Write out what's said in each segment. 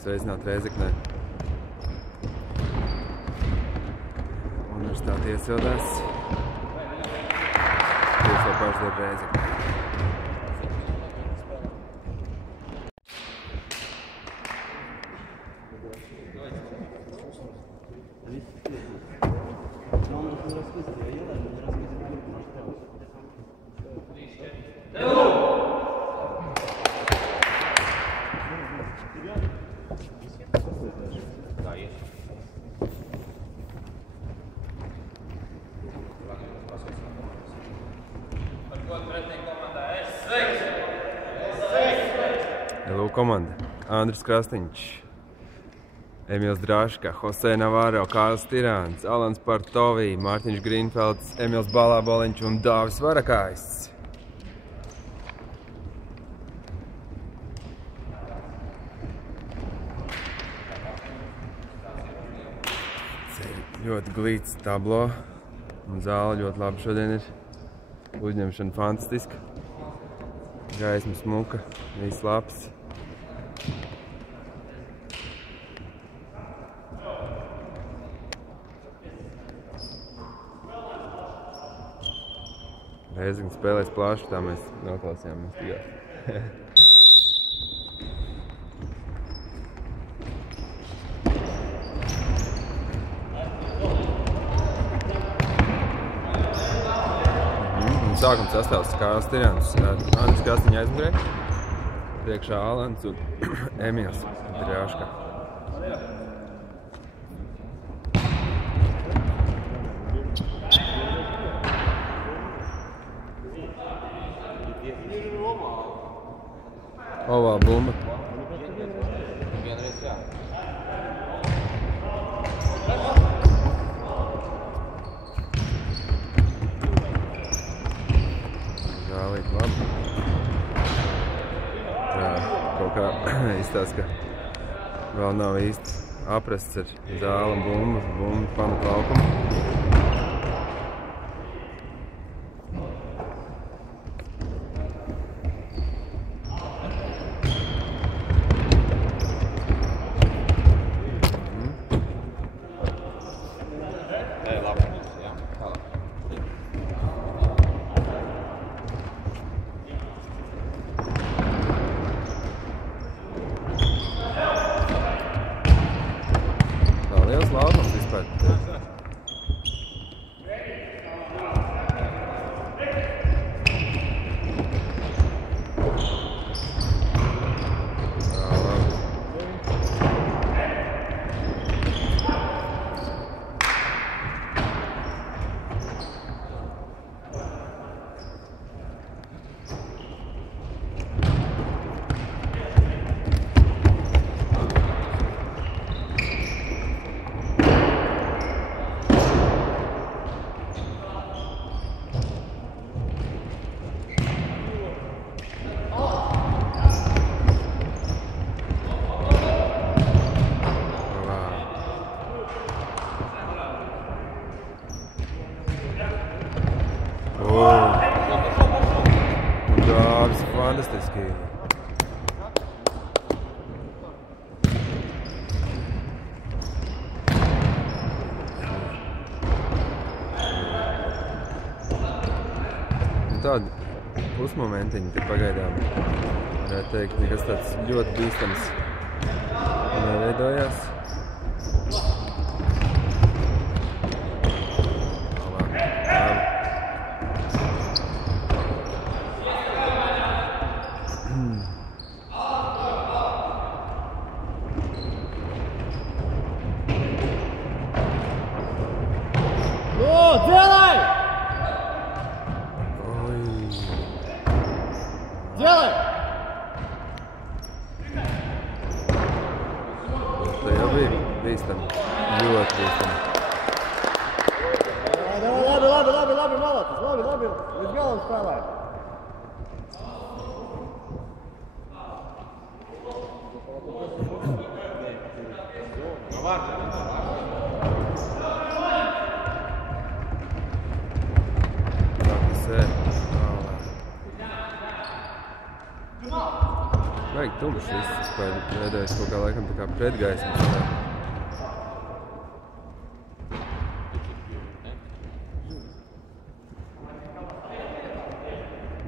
Sveicināt Rēzeknē. Universitāte iesildās. Tieši paši dar Rēzeknē. LU komanda. Andris Krasniņš, Emils Drāška, Jose Navarro, Kārlis Tirāns, Alans Partovī, Mārtiņš Grīnfelds, Emils Balāboliņš un Dāvis Varakājs. Ļoti glīts tablo un zāle ļoti labi šodien ir. Uzņemšana fantastiska. Gaisma smuka, viss labs. Rēzekne spēlēs plaši, tā mēs noklausījāmies tikai. Sākums sastāvs Kārlis Tirāns, Andris Krasniņš aizmugurē, priekšā Alans un Emils Drāška. Ovāla bumba. Zālīt labi. Tā, kaut kā izstāsta, ka vēl nav īsti aprasts ar zāli un bumbu pamatu laukumu. Liels laukums vispār. Dāvis fantastiski. Tādi pusmomentiņi te pagaidām, varētu teikt, nekas tāds ļoti bīstams neveidojās. Делай! Делай! Tā jau bija bīstami, ļoti bīstami. Labi, malacis, labi, līdz galam spēlē. Vajag tumšs viss, spēļu veidojas kaut kā laikam tā kā pretgaismas.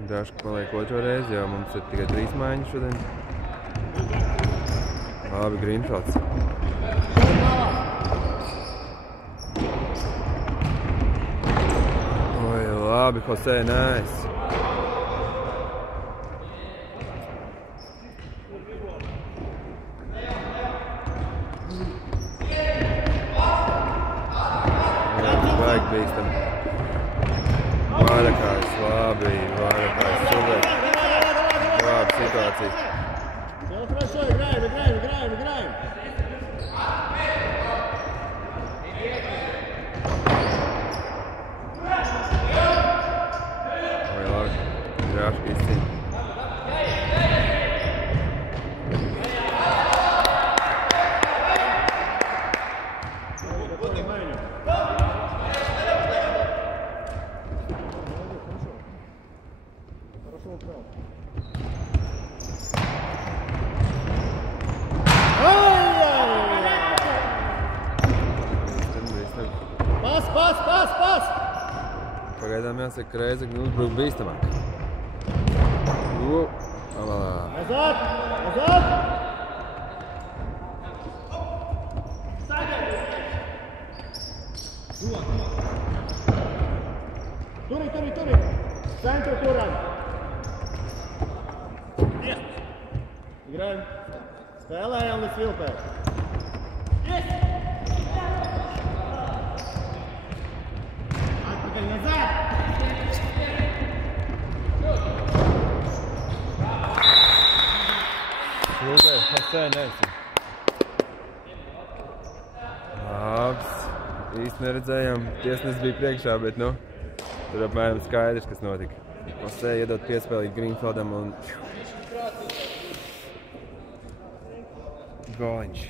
Draška paliek otro reizi, jo mums ir tikai 3 maiņas šodien. Labi, Grīnfelds. Oi, labi, Jose, nice. Vajag bīstam. Vārakājs, labi, vārakājs, super. Labi situācija. Все хорошо, играем. Oi, labi, Draška izcīna. Пас! Pagaidām jāsaka, ka Reizekne uzbruk bīstamāk. Назад! Тури! Центр туран! Играем! Spēlējam līdz vilpē! Atpakaļ назад! Super, Jose, nice. Labs. Īsti neredzējām, tiesnes bija priekšā, bet nu, tur apmēram skaidrs, kas notika. Jose iedot piespēlīt Grīnfeldam un goliņš.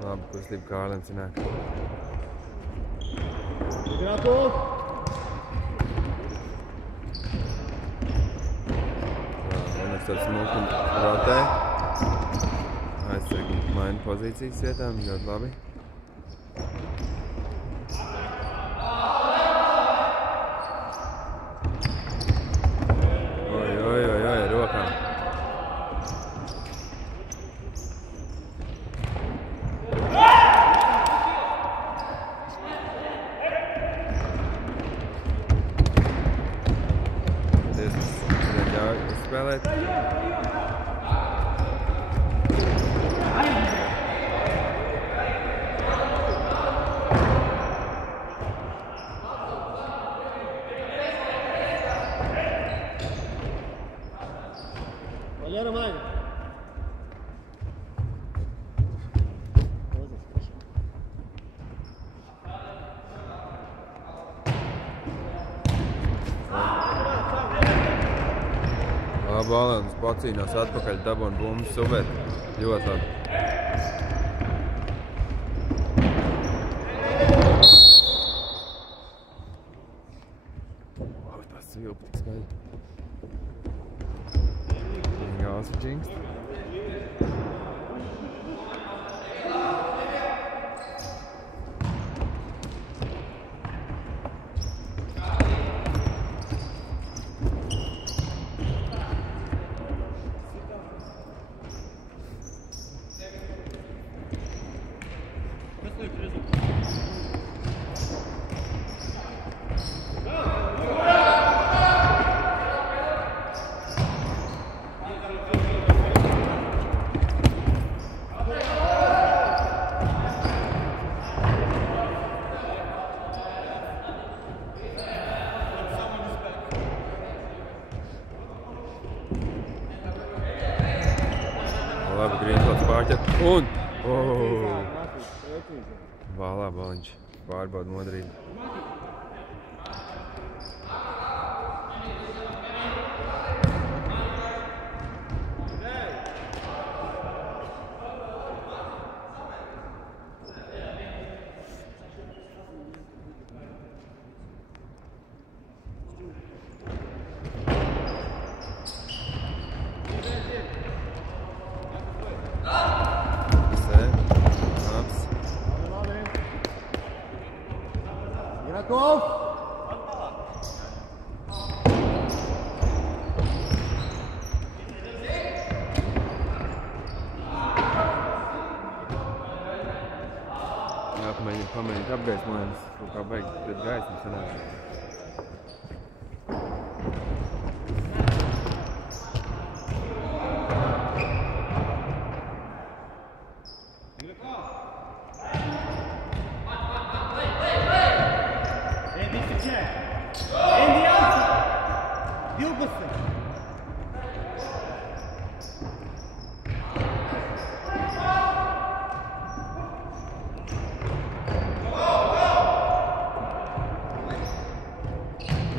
Labi, kustība Kārlim cināk. Игроков! Vienas tāds mūkam rotē. Aizsargi maina pozīcijas vietām, ļoti labi. Oi, rokām. Spēlēt. Валера Майн. Balons pacīnās atpakaļ, dabon bumbu, super. Ļoti labi. Tas vilp tik skaļi. Viņa āsa džingst. Un Bālā Boliņš pārbauda modrību. Игроков! Pamēģināt apgaismojumus, kaut kā beigt pret gaismu sanāk.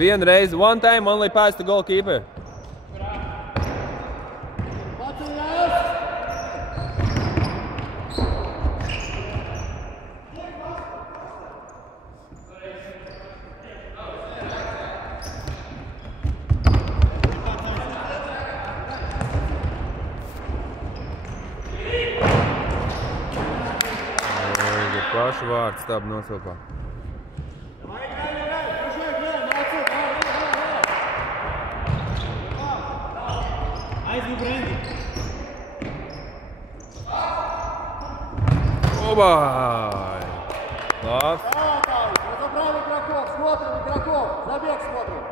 Vienu reizi, one time, only pass the goalkeeper. Pašu vārds stāb nosilpā. Обай! Labs! Разобрали игроков, смотрим игроков, забег смотрим.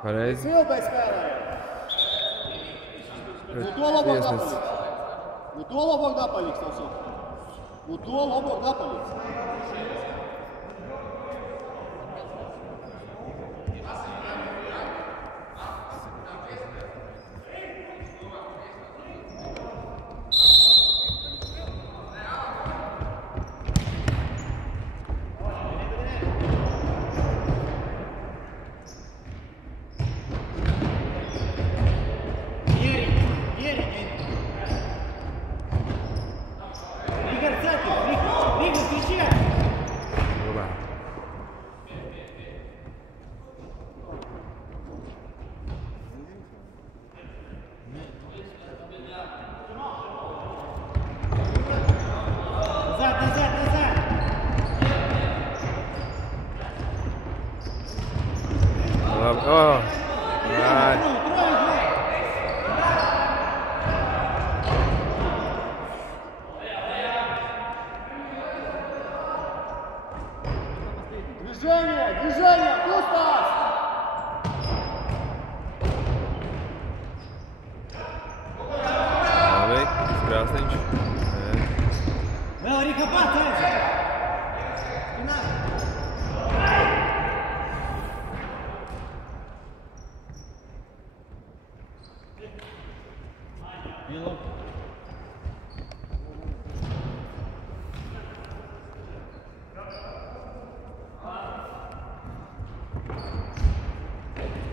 Pareizi. Silbai spēlē. To labāk napaliks. To labāk napaliks, tev saka. To labāk napaliks. Oh, right. Движение, Кустас! Labi, Krāsniņš. Vēl arī kāpāt,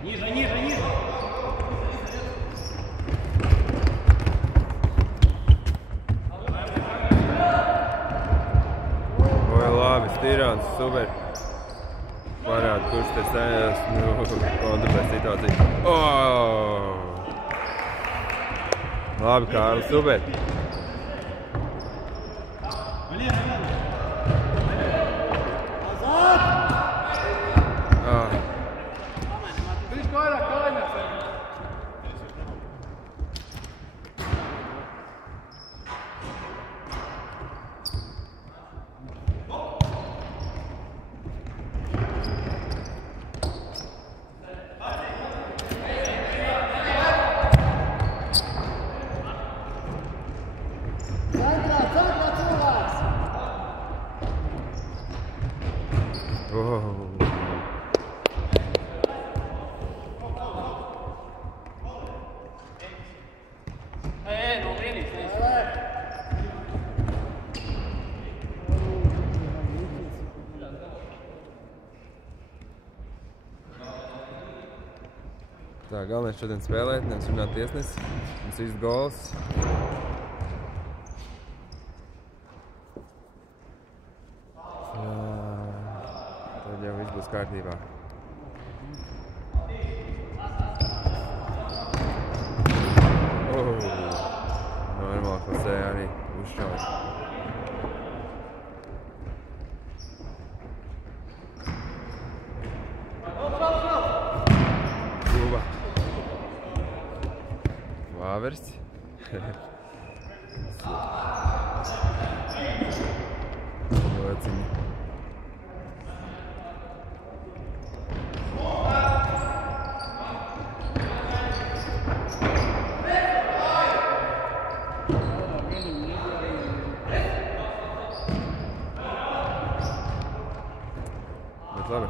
Ниже, ниже, ниже! Oi, labi, Stīrāns, super. Parāda, kurš te sējās, kontrolē situāciju. Oh! Labi, Kārli, super. Tā, galvenais šodien spēlēt, nevis runāt tiesnesi. Mums īsts gols. Tad jau viss būs kārtībā. Normāli, Jose arī uzšauj. Kluba. Vāvers. Lociņi. Bet labi.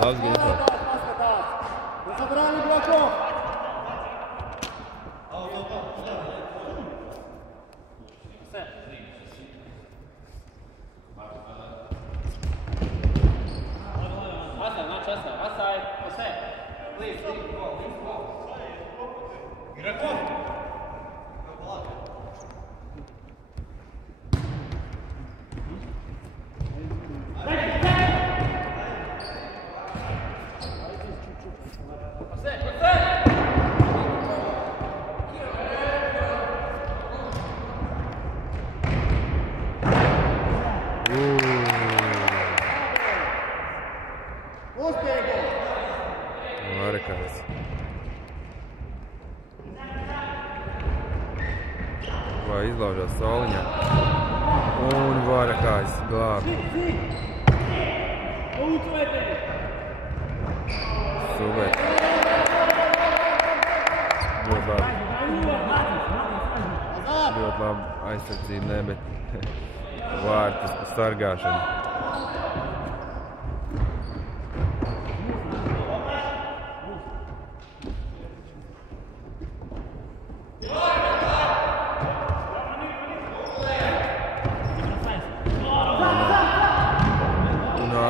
Labs Grīnfelds. Забрали игроков! Varakājs. Vai izlaužās sauliņā. Un Varakājs glāb. Super. Ļoti labi. Ļoti labi aizsardzība, ne, bet vārtus par sargāšanu.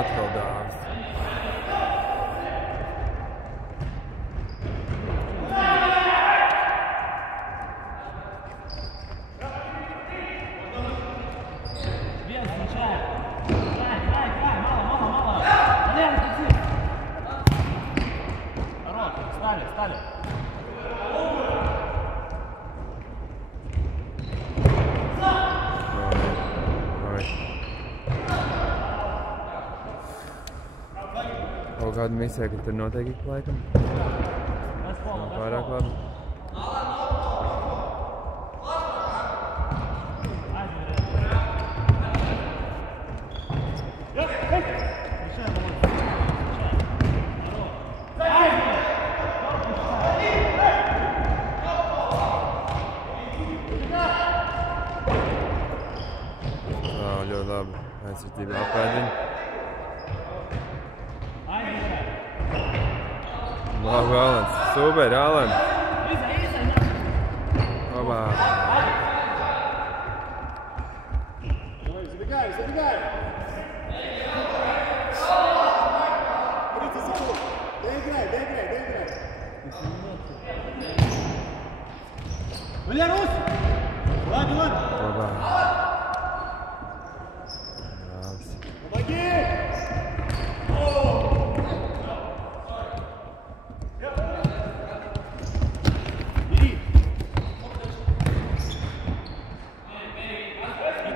Atkal dāvs. Стали. Kaut kāda misija, ka tur noteikti laikam. Nav pārāk labi. Ļoti labi. Aizsardzība apēdiņa. Labi, Alans. Super, Alan. Labā. Забегай, забегай! 30 секунд. Доиграй. Беларусь! Ладно. Labā. Помоги! Бери!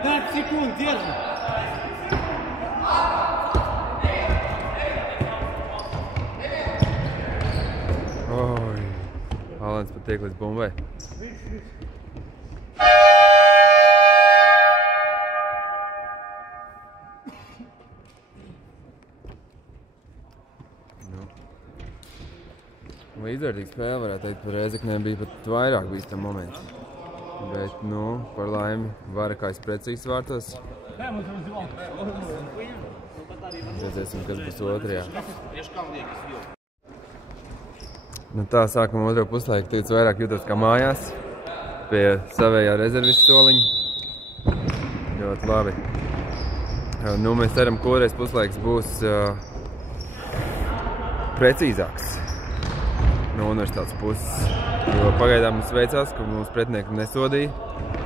15 секунд, держи! tiek līdz bumbai. Līdzvērtīga spēle, varētu teikt, par Rēzeknēm bija pat vairāk bīstam momenti. Bet, par laimi, Varakājs precīzs vārtos. Redzēsim, kas būs otrajā. Tā, sākam otro puslaiku, tagad vairāk jūtos kā mājās. Pie savējā rezervistu soliņa. Ļoti labi. Mēs ceram, ka otrais puslaiks būs precīzāks no universitātes puses. Jo pagaidām mums veicās, ka mums pretinieki nesodīja.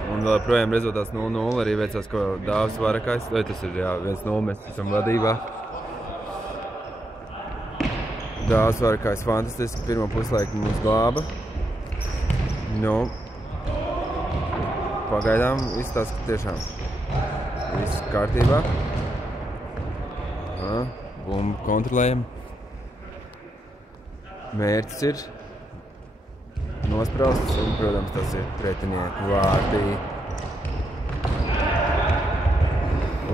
Un vēl projām rezultāts 0-0 arī veicās, ko Dāvis Varakājs. Vai tas ir 1-0, mēs esam vadībā. Dāvis Varakājs fantastiski, pirmo puslaiku mums glāba. Pagaidām izstāsta, ka tiešām viss kārtībā. Bumbu kontrolējam. Mērķis ir nosprausts, un, protams, tas ir pretinieku vārtī.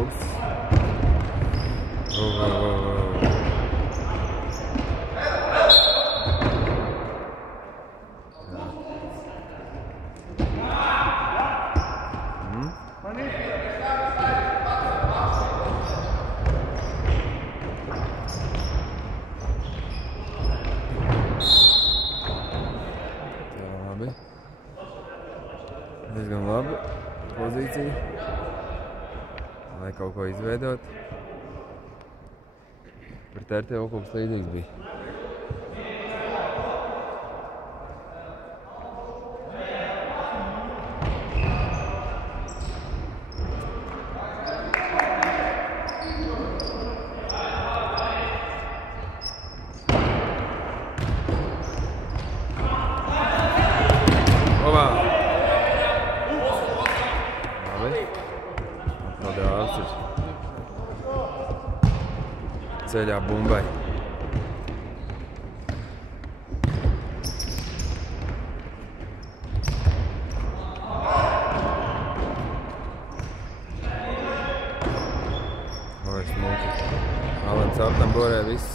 Ups. Diezgan laba pozīcija, lai kaut ko izveidot. Pret RTO kaut kas līdzīgs bija. Ceļā bumbai. Smuki. Alans aptamborē viss.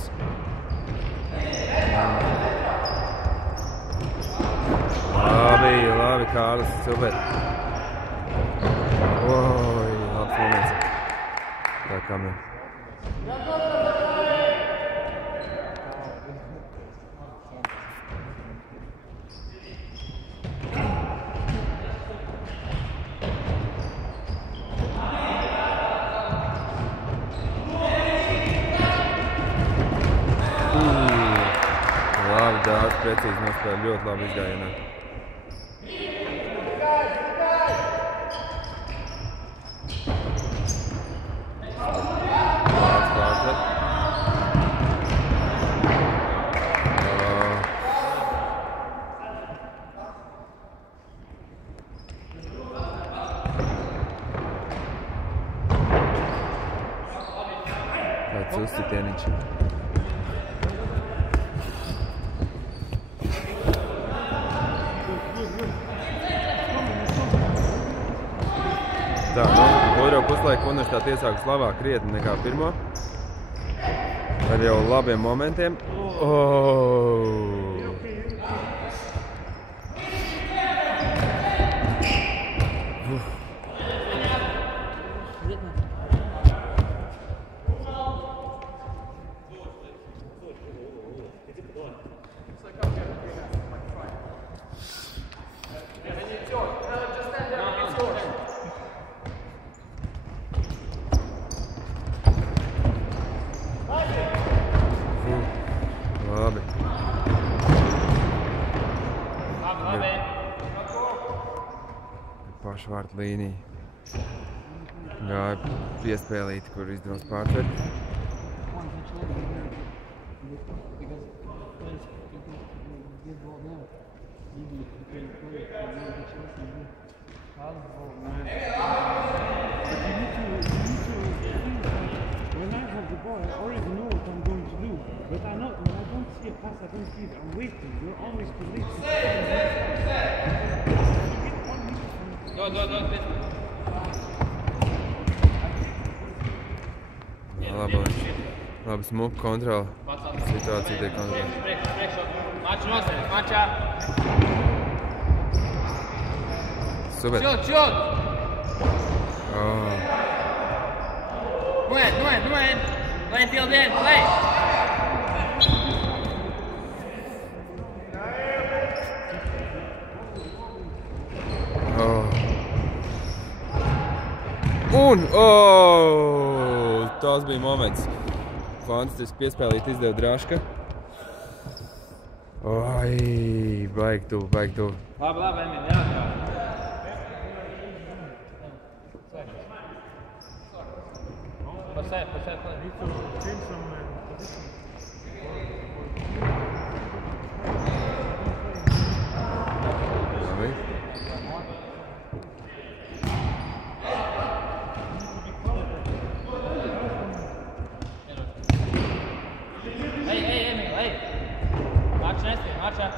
Labi, Kārlis, super. Oi, labs moments. Tā kamera. Daudz precīzi nospēlē, ļoti labi izgājienā. Labs pārtver. Tāds uzsitieniņš. Tā, otro puslaiku universitāte iesākas labāk krietni nekā pirmo. Ar jau labiem momentiem. Labi. Pašvārtu līnija. Gāja piespēlīti, kur izdevās pārtvert. When I have the ball, I already know what I'm going to do. But when I don't see me a pass, I don't give. I'm waiting. You're always too late. Labi, smuka kontrola. Situācija tiek kontrolēta. Super. Šut! Noen! Lai til den, lai! Un! Tas bija moments. Fantastiski piespēlīt izdeva Draška. Oi, baigi tuvu. Labi, Emīl, jā. Pasēd. Labi. Emīl, ej! Marčā! Pasēd!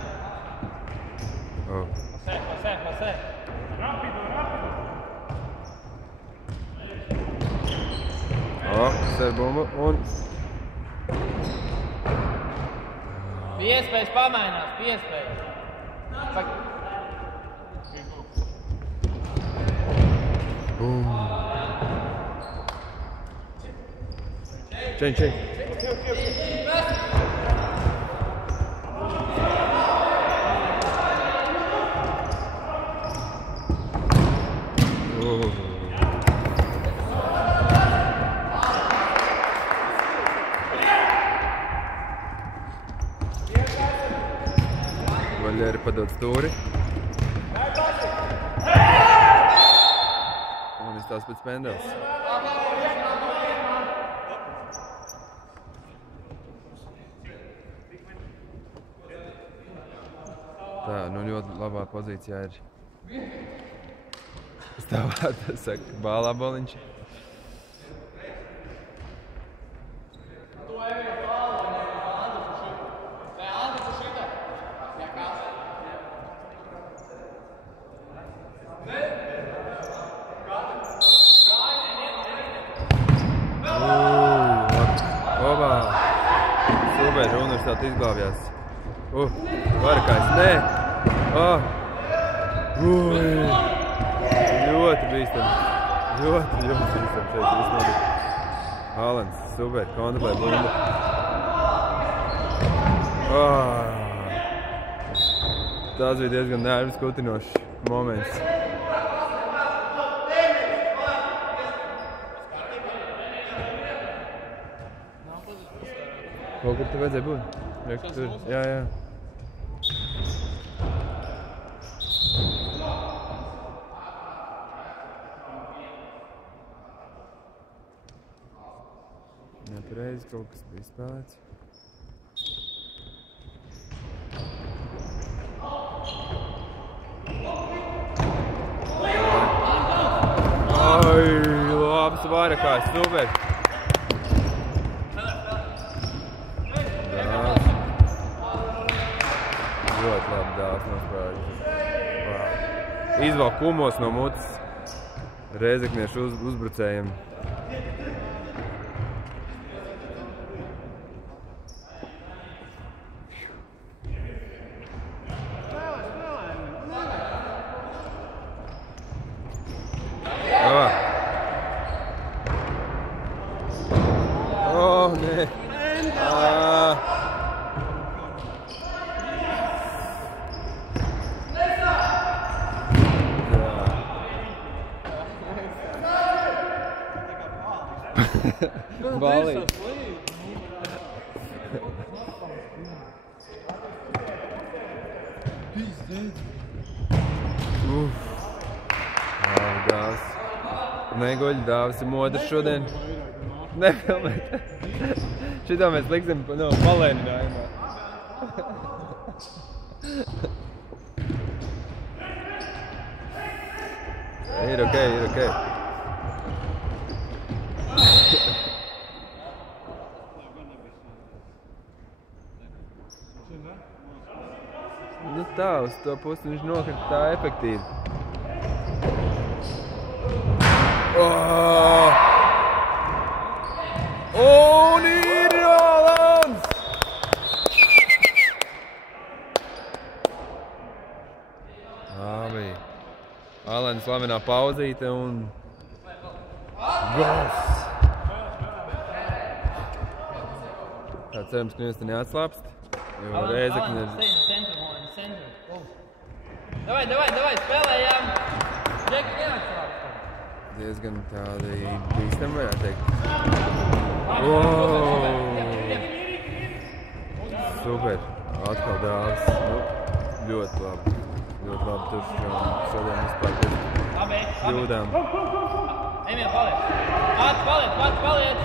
Sev bumbu un... Bija iespējas pamainās, bija iespējas. Čeņ. Vaļēri padod stūri. Un izstās pēc pendels. Tā, nu ļoti labā pozīcijā ir stāvāt, saka, Bālā Boliņš. Super, universitāte izglābjās. Varakājs, nē! Ļoti bīstami. Ļoti bīstami šeit viss notika. Haalands, super, kontrolē bumbu. Tas bija diezgan nervus kutinošs moments. Kaut kur tu vajadzēja būt? Tur, jā. Nepareizi kaut kas bija spēlēts. Ai, labs varakājs, super! Ļoti labi dāvs nospēlēt. Izvalk kumos no mutes Rēzekniešu uzbrucējiem. Nē! Balī. Dāvs. Neguļ, dāvs ir modrs šodien. Nefilmēt. Šitā mēs liksim no palēninājumā. Ir ok. tā, uz to pusi viņš nokrita tā efektīvi. Un ir Alans! Labi. Alans slavenā pauzīte un gols! Tā cerams, ka jūs te neatslāpst, jo Rēzekne ir... Davai, spēlējām! Džeki neatslāpst! Diezgan tādi bīstami, varētu teikt. Super! Atkal dāvs. Ļoti labi. Ļoti labi tur šodien vispār pēc kļūdām. Emīl, paliec! Paliec!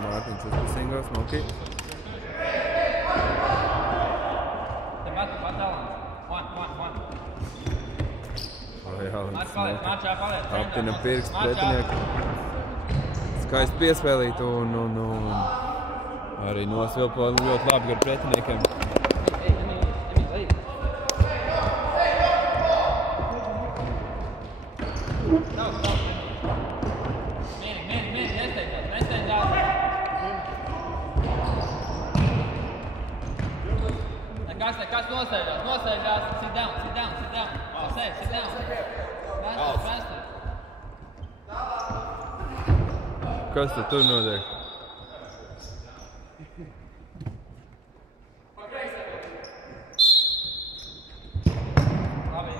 Mārtiņš uzpasīgos, smoki. Tepat Alans. One. Aptina pirksts pretinieku. Skaisti piespēlīt un arī nosvilpo ļoti labi gar pretiniekiem. Nekas nosteigās. Sit down. Sit down. Faster. Kas tad tur notiek? Labi.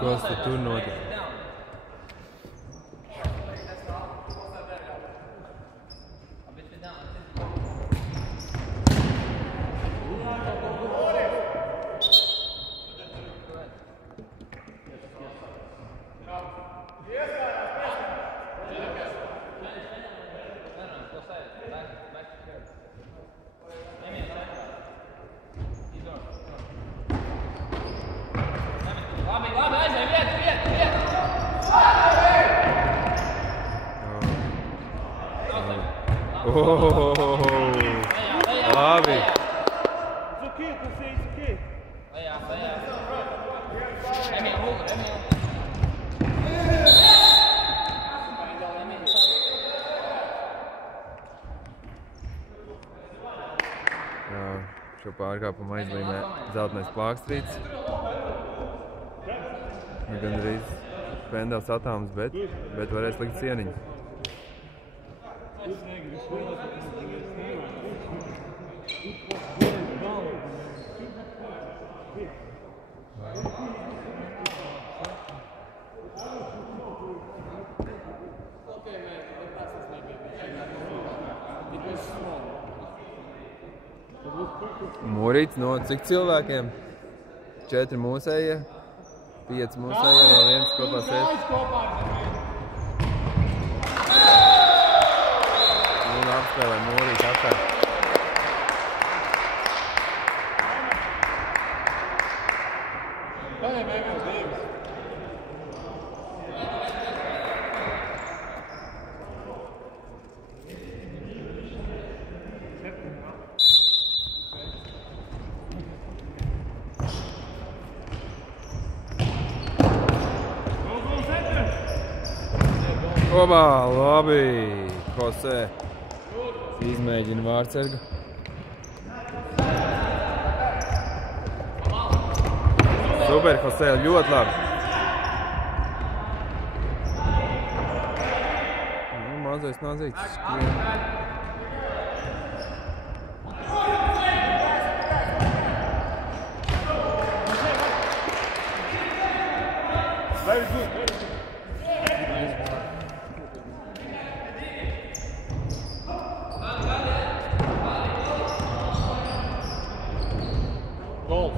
Kas tad tur notiek? Labi, aizvei, vieta! Labi! It's okay, Jose, it's okay. Lejā. Emīl. Jā, šo pārkāpumu aizlīmē zeltainais plākstrīts. Gan arī pendels atāms, bet varēs likt sieniņu. Mūrīts no cik cilvēkiem? 4 mūsējie, 5 mūsējie, vēl 1 kopā 6. Un apspēlē Mūrīts apkārt. Obā, labi, Jose izmēģina vārdsargu. Super, Jose, ļoti labi. Mazais nazīts skrien. Very good. Goal.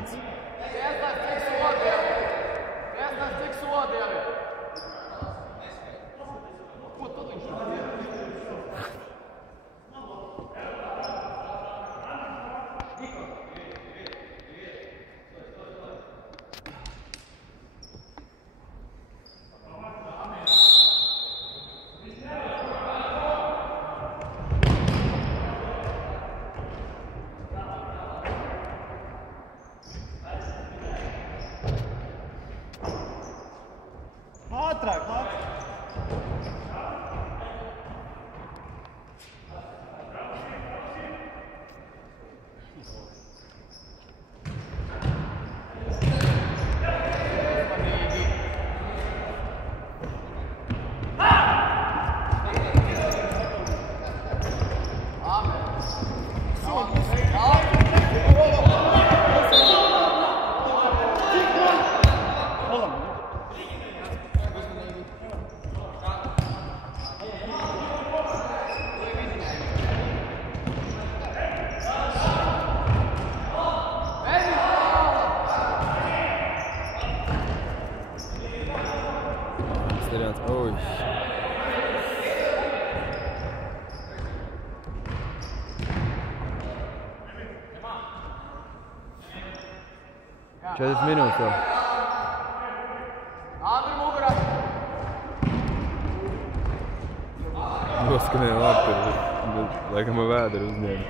Tirāns. Ātrāk, ātrāk. Tirāns, oj. Četras minūtes vēl. Noskanēja labi, bet laikam ar vēderu uzņēma.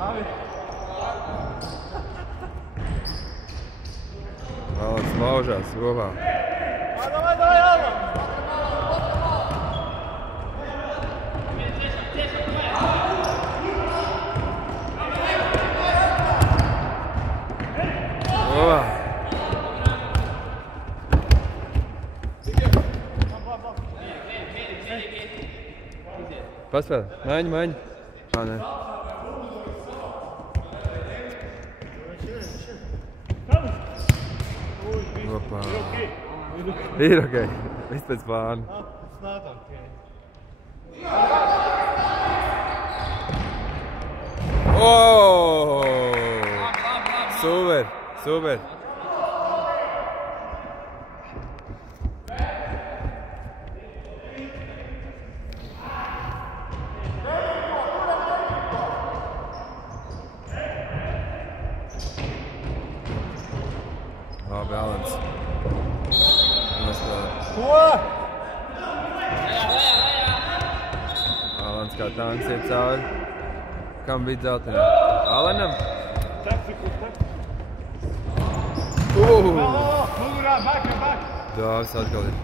Ai. Alans laužās robā. Давай, Алан! Paspēl, maiņa. Nē. Opā. Ir ok. Viss pēc plāna. Super. Labi, Alans. Alans kā tanks iet cauri. Kam bija dzeltenā? Alanam? Mugurā, back. Dāvis atkal ir.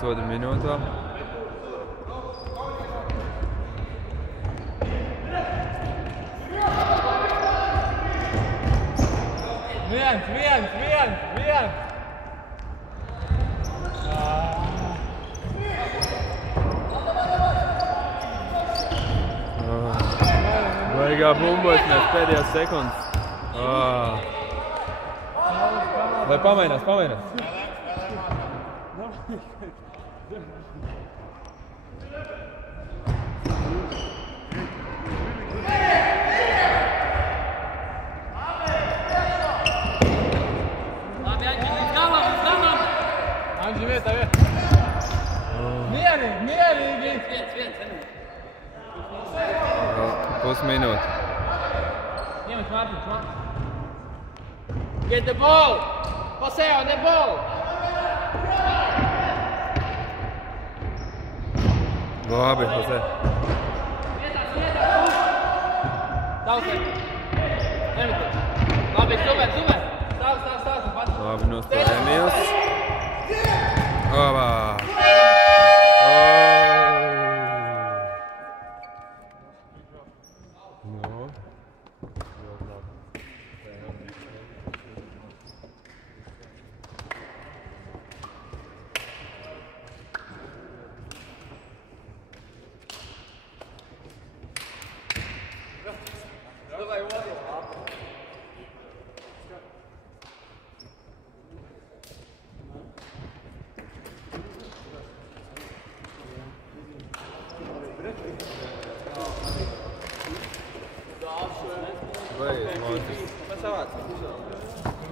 Soda minūte vēl. Viens! Baigā bumbošanās pēdējās sekundes. Vai pamainās? Anži, vietā. Mierīgi. Pusminūte. Get the ball! Jose on the ball! Labi, Jose. Tausēt. Nemitēt. Labi, super. Stāv. Labi, nostāja Emīls. Labā.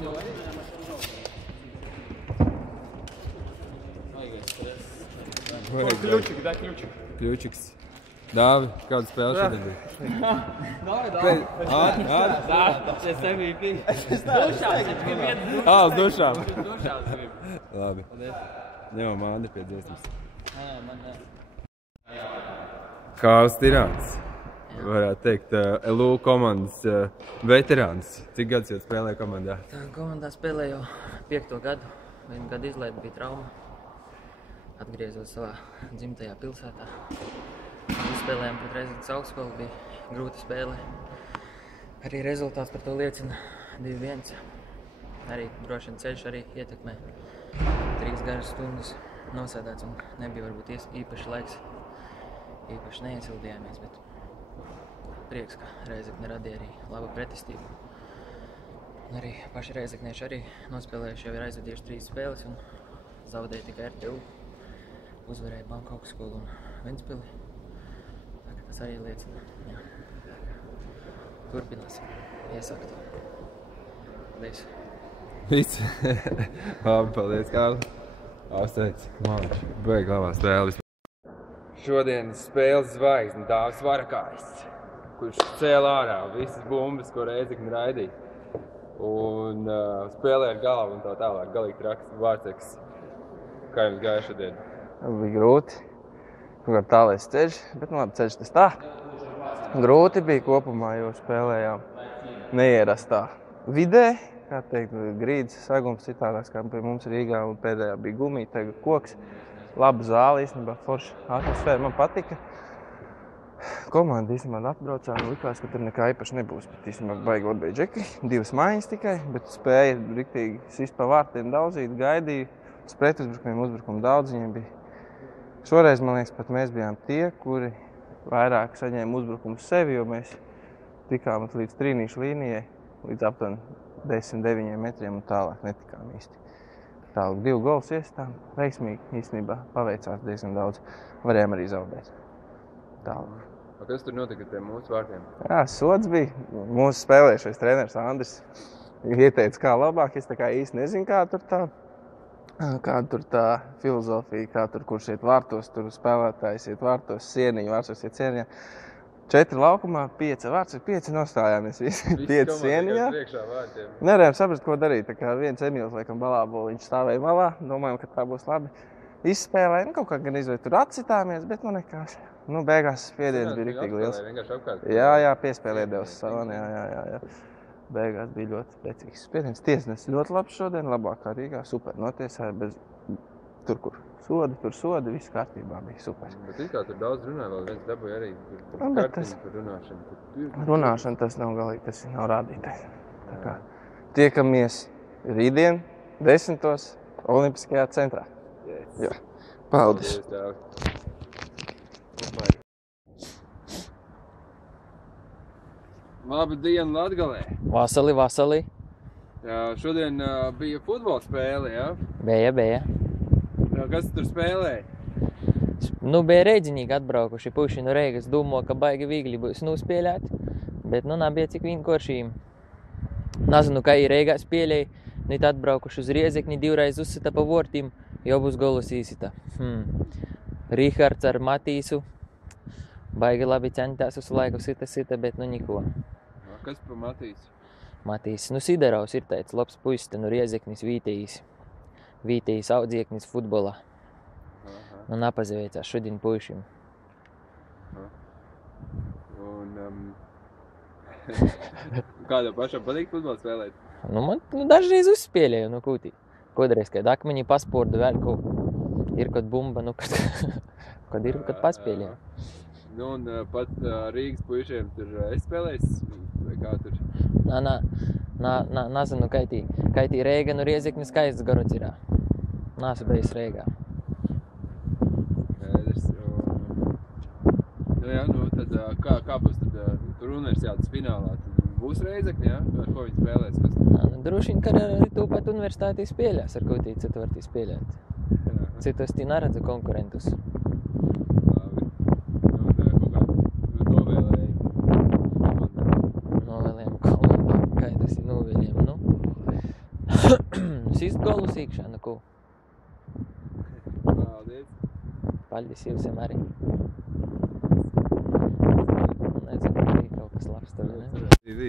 No. Beigas, Montis. Ключик, дай ключик. Kļučiks. Dāvi, kāda spēle šodien bija? Ātri. Es tev biju pīk. Dušās, es gribu iet dušās. Uz dušām. Dušās gribu. Labi. Ņemam Andri pie dziesmas. Man ne. Kārls Tirāns. Varētu teikt, LU komandas veterāns. Cik gadus jau spēlēja komandā? Tā komandā spēlēja jau 5. gadu. 1 gadu izlaida, bija trauma. Atgriezos savā dzimtajā pilsētā. Spēlējām pret Reizeknes augstskolu, bija grūta spēle. Arī rezultāts par to liecina 2-1. Arī droši vien ceļš arī ietekmē. 3 garas stundas nosēdēts un nebija varbūt īpaši laiks. Īpaši neiesildījāmies, bet prieks, ka Reizekne radīja arī labu pretestību. Un arī paši reizeknieši arī nospēlējuši, jau ir aizvadījuši 3 spēles un zaudēja tikai RTU. Uzvarēja Banka augstskolu un Ventspili. Tas arī liecina. Jā. Turpināsim. Iesakt. Paldies. Viss. Labi, paldies, Kārli. Apsveic. Manč. Beig labā spēle. Šodienas spēles zvaigzne Dāvis Varakājs, kurš cēla ārā visas bumbas, ko Reizekne raidīja. Un spēlē ar galvu un tā tālāk. Galīgi traks vārdseks. Kā jums gāja šodien? Bija grūti. Kaut kā tālais ceļš, bet labi, ceļš tas tā. Grūti bija kopumā, jo spēlējām neierastā vidē. Kā teikt, grīdas sagums citādāks, kā pie mums Rīgā, un pēdējā bija gumija, tagad koks. Laba zāle, īstenībā forša atmosfēra, man patika. Komanda īstenībā atbraucām, likās, ka tur nekā īpaši nebūs, bet īstenībā baigi labie džeki. 2 maiņas tikai, bet spēja riktīgi sist pa vārtiem daudzīt, gaidīja. Uz pretuzbrukumiem uzbrukumu daudz viņiem bija. Šoreiz, man liekas, pat mēs bijām tie, kuri vairāk saņēma uzbrukumu sevi, jo mēs tikām līdz trīnīšu līnijai, līdz aptuveni 10-9 metriem un tālāk netikām īsti. Tālāk 2 gols iestām, veiksmīgi īstenībā paveicās diezgan daudz. Varējām arī zaudēt. Tālāk. Kas tur notika pie mūsu vārtiem? Jā, sods bija. Mūsu spēlējušais treneris Andris ieteica, kā labāk. Es tā kā īsti nezinu, kāda tur tā filozofija, kā tur kurš iet vārtos, tur spēlētājs iet vārtos, sieniņu, vārtos iet sieniņā. 4 laukumā, 5 vārts, 5 nostājāmies visi, 5 sieniņā. Nevarējām saprast, ko darīt. Tā kā viens Emīls, laikam, balāboliņš stāvēja malā, domājam, ka tā būs labi. Izspēlēja, kaut kā gan izvērt tur atsitāmies, bet nu nekās. Nu, beigās spiediens bija riktīgi liels. Jā, piespēlē devas savani, jā. Beigās bija ļoti spēcīgs spiediens. Tiesnesis ļoti labs šodien, labākā Rīgā, super notiesāja, bez tur, kur sodi, viss kārtībā bija super. Bet kā tur daudz runāja, vēl viens dabūja arī kartiņu par runāšanu. Runāšana tas nav galīgi, tas nav rādītājs. Tā kā tiekamies rītdien 10. Olimpiskajā centrā. Jā. Paldies. Labu dienu Latgalē. Vasali. Jā, šodien bija futbola spēle, jā? Bija. Jā, kas tur spēlēja? Nu, bija reidzinieki atbraukuši puši no Reigas. Domāju, ka baigi viegli būs nospēlēt, bet nu nebija cik vienkārši. Nezinu, kā ir Reigā spēlēja. Nīt atbraukuši uz Riezekni, 2 reiz uzsita pa vortīm, jau būs golus īsita. Rihards ar Matīsu. Baigi labi centās uz laiku sita, bet nu niko. Kas pa Matīsu? Matīs, nu Sideraus ir teicis, labs puisis, nu Riezeknis Vītejis audzieknis futbolā. Nu napazaveicās šodien puišim. Un kā tev pašam patīk futbolu spēlēt? Man dažreiz uzspēlēju, kūtī. Kodreiz, kad akmeņi paspordu vēl kaut ir kaut bumba, kad ir kaut paspēlēju. Un pat Rīgas puišiem tur esi spēlējis, vai kā tur? Nazinu, kaitī Reiga, Riezeknis skaists garots irā. Nāsu bejis Reigā. Skaidrs. Jā, tad kā būs tad tur universitātes finālā? Tad būs Reizekni, jā? Ar ko viņi spēlēs? Droši vien, ka arī tu pat universitātī spēlēs, ar ko tī citu var tī spēlēt. Citos tī neredzu konkurentus. Sist golus iekšā, ko? Paldies. Paldies jums arī. Nezinu, arī kaut kas labs tev, ne? TV.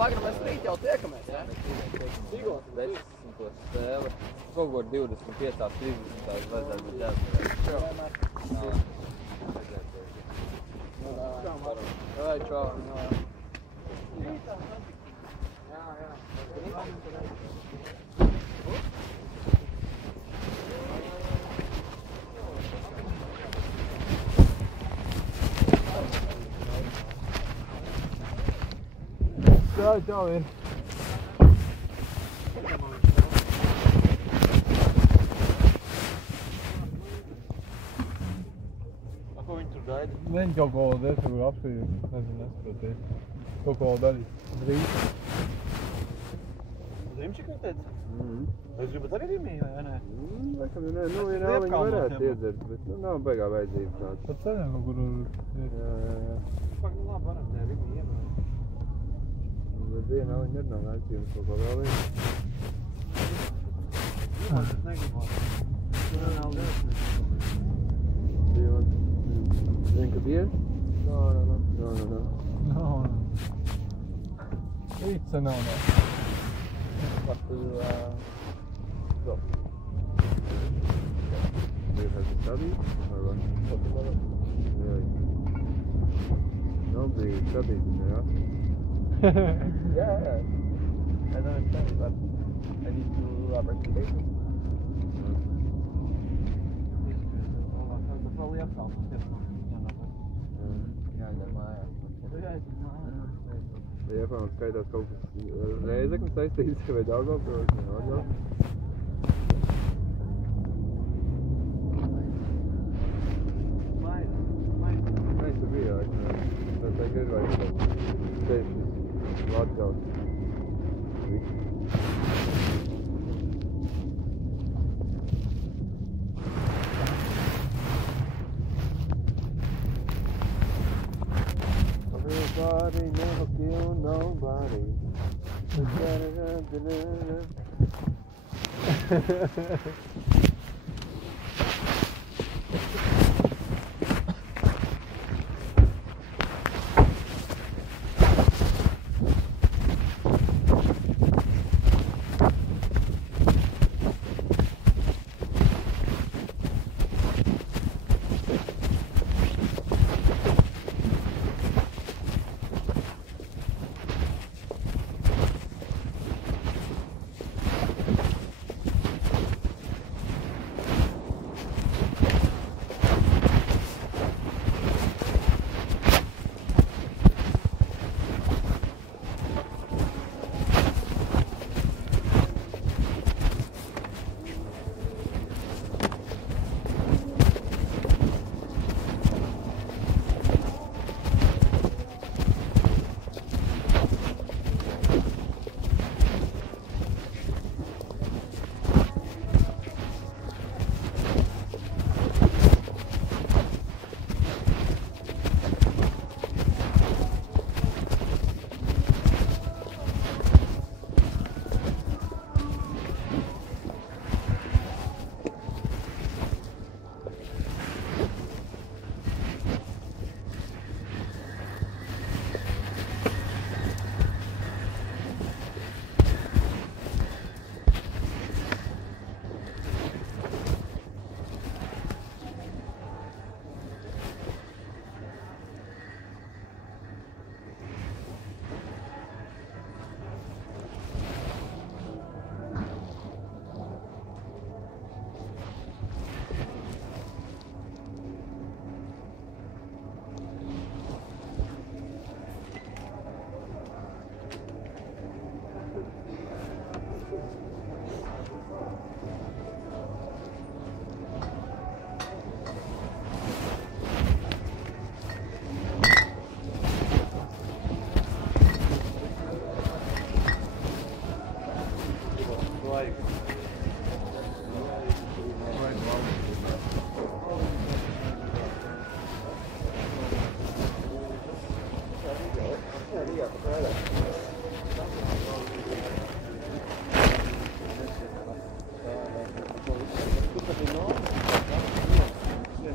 Pagaidām, mēs rīt jau tiekamies, ja? Cigos? 10. spēle. Kaut ko 25. 30. vajadzētu būt jāspēlē. Vai, čau. Čau, ir. Ko viņi tur gaida? Viņi kaut ko desmit apstīju, nesaproties. Kaut ko darīt. Drīz. Rimčik viņi teica? Jūs gribat arī Rimī, vai ne? Laikam, nē, viņi varētu iedzert, bet nav baigā vajadzība tāds. Pat ceļā kaut kur ir. Jā. Pak, labi, varam te Rimī iemēt. Bet vienā viņi nerunā, nāc jums kaut ko vēl ir. Jā, tas negribās. Tā nav lieta. Zini, ka diena? Nav. Īca nav. Pat Bija kāds stadījums? Jā. Nav bija stadījums, jā? Yeah. I don't understand, but I need to recommendations. Tas vēl iekāls, Jāņem mājās. Ja Japānā skaitās kaut kas Reizeknis saistīts vai Daugavpils, vai Mēs tur bijām, tad tagad ir vajag tieši Latgals. Everybody never kill nobody.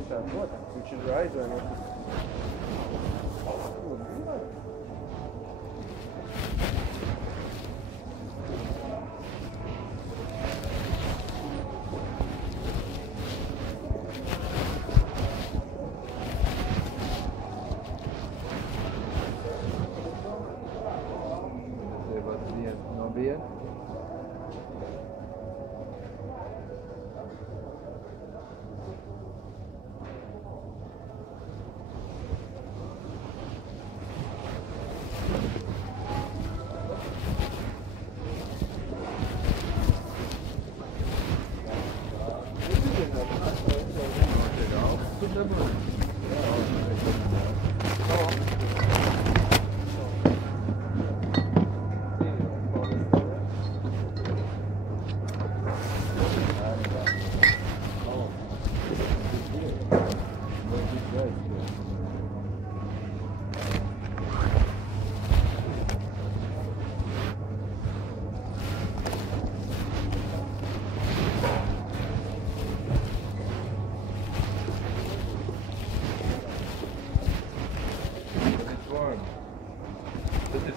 Tā, protams, viņš ir aizvainots. No viena.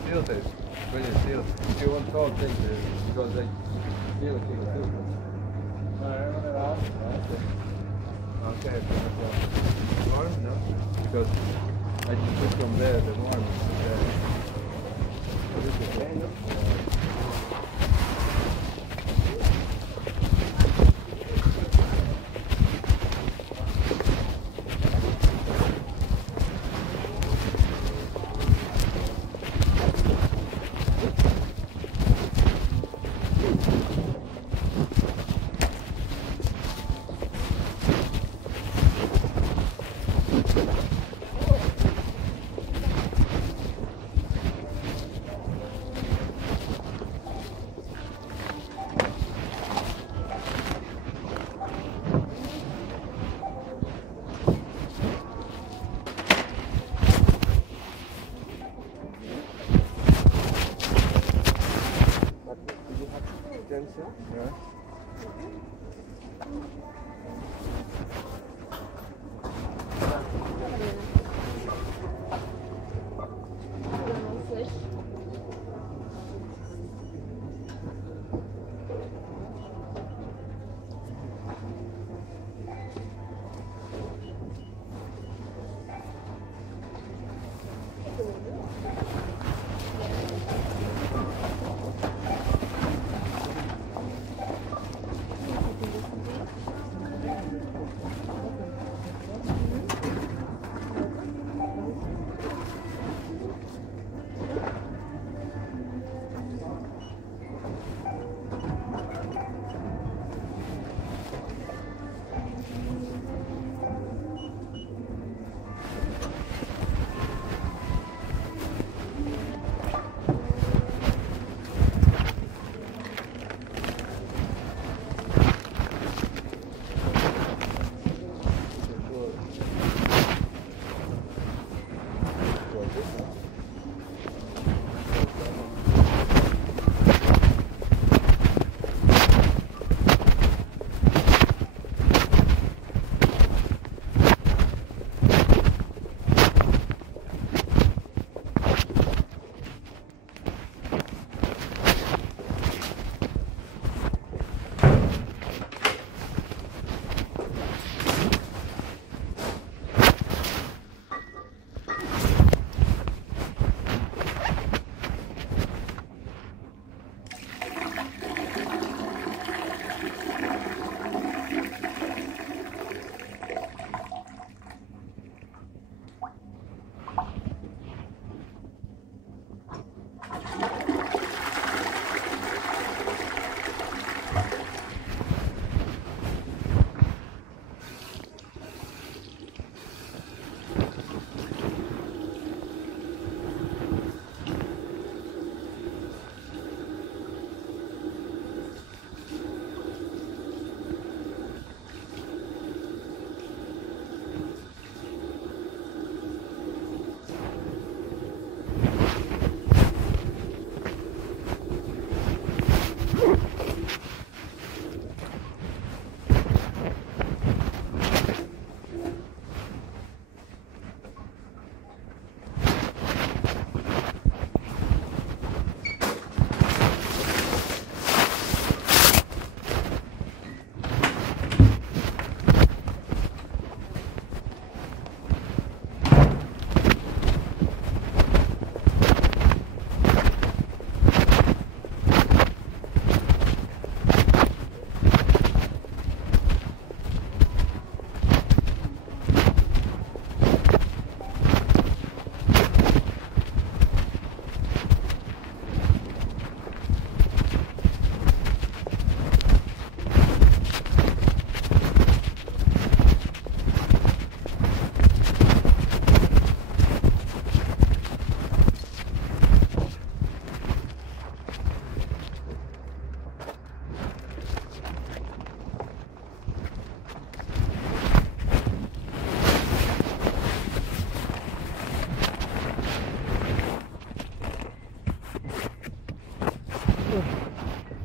Siltais, when it's sealed. If you want cold things, because they feel it too. Okay, warm? No? Because I just put from there, the warm is there. This is okay, no? Yeah.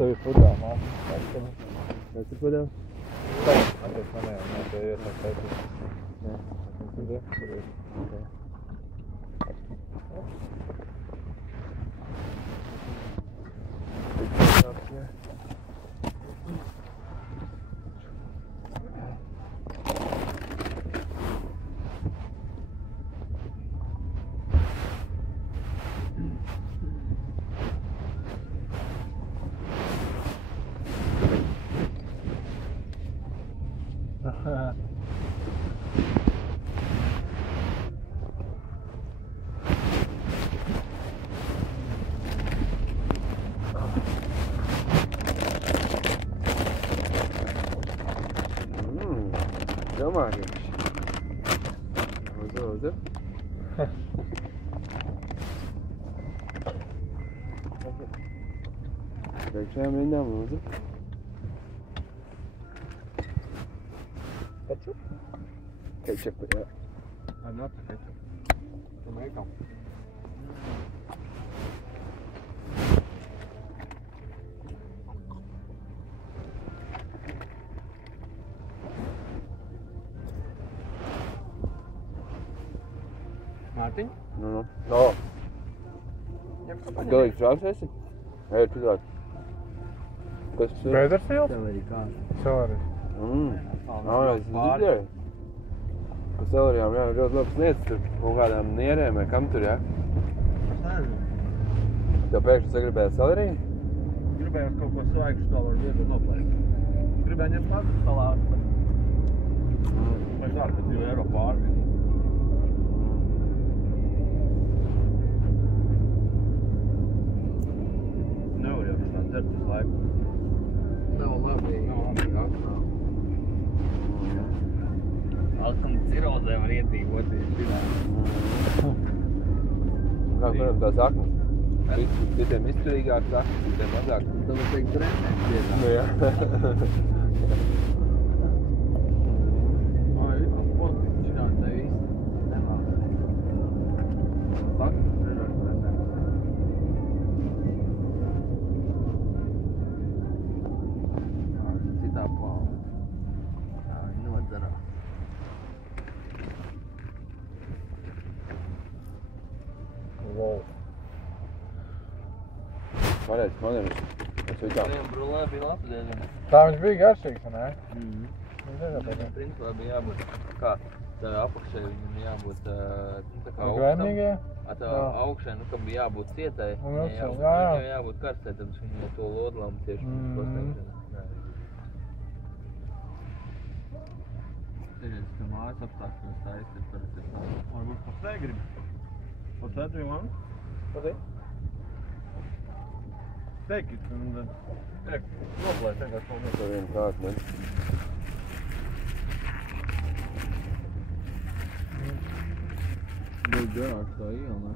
tev ir pudelē, māsas. Kas ir pudelē? Atliek manējā, te ietek teicis. Jā, tur ir. Domājies. Lūdzu. Priekšējām rindām, lūdzu. Ketchup? Ketchup, jā. Not ketchup. Tomato. Mārtiņ? Nu. Galīgi šāds esi? Ej, tikāt. Kas tas ir? Bēderfield? Tev arī kā. Celery. Es dzirdēju. Ka celerijām jā, ļoti labs lietas tur kaut kādām nierēm vai kam tur, jā? Es nezinu. Tev pēkšņi sagribēja celeriju? Gribēju kaut ko svaigšu to var vietu noplēst. Gribēju ņemt mazu salātu, bet... Vai dārgi, bet 2 eiro pārvi. Nevar jau tā dzert visu laiku. Nav labi. Alkam cirozē var ietīvoties šitā. Kā kuram tās aknas? Citiem izturīgākas aknas, citiem mazāk. Tam var teikt trenēt vietā. Nu jā. Ai, vispār pozitīvi šitā te viss. Nemā. Pak, trenēt. Citā plāva. Tā viņi nodzarā. Wow. Pareizi, man ir es viņām. Viņam brulē bija labs diezgan. Tā viņš bija garšīgs, ne? Viņš Viņam principā bija jābūt kā tā apakšai viņam jābūt tā kā Grēmīgie? Tā augšai, nu, ka bija jābūt cietai. Un Viņai augšā, jābūt, jā. viņai jābūt karstai, tad viņa to lodlamu tieši pasniegšana. Cerēs, ka mājas apstākļos tā ir parasti tā. Varbūt pa steak grib. What's that, do you want? What is it? Steak it and then... Noplēs, vienkārši paldies. Tur vienu kāds, ne? Bija garāks tā iela, ne?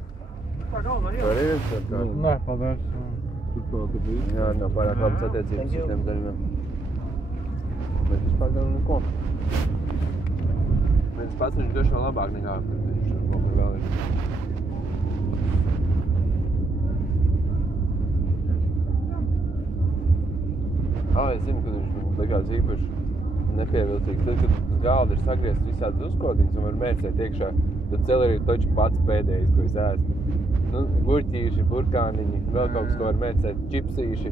Tā galvenā Tur iela. arī viens tur kāds. Nē, paldies. Tur kā tu biji? Jā, nav pārāk labas attiecības ar tiem daļiem. Bet vispār gan neko. Viens pats viņš droši vēl labāk nekā, kad viņš kaut kur vēl ir. Es zinu, ka viņš man likās īpaši nepievilcīgs. Tad, kad uz galda ir sagriezts visādas uzkodiņas un var mērcēt iekšā, tad celerija taču pats pēdējais, ko es ēstu. Nu, gurķīši, burkāniņi, vēl kaut kas, ko var mērcēt, čipsīši.